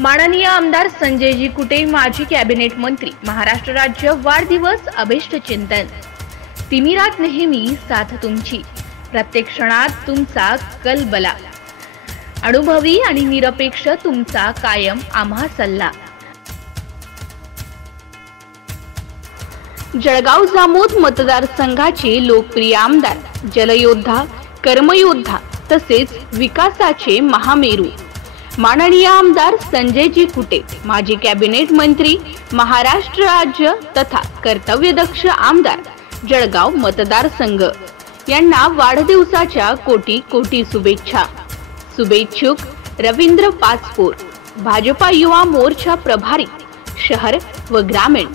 माननीय आमदार संजयजी कुटे, माजी कॅबिनेट मंत्री, महाराष्ट्र राज्य, वाढदिवस अभिष्ट चिंतन। तिमिरात नेहमी साथ तुमची, प्रत्येक क्षणात तुमचा कलबला, अनुभवी आणि निरपेक्ष तुमचा कायम आम्हा सल्ला। जळगाव जामोद मतदारसंघाचे लोकप्रिय आमदार, जलयोद्धा, कर्मयोद्धा तसेच विकासाचे महामेरू माननीय आमदार संजयजी कुटे, माजी कॅबिनेट मंत्री, महाराष्ट्र राज्य तथा कर्तव्यदक्ष आमदार, जळगाव मतदारसंघ यांना वाढदिवसाच्या कोटी कोटी शुभेच्छा। शुभेच्छुक रवींद्र पाचपोर, भाजपा युवा मोर्चा प्रभारी शहर व ग्रामीण।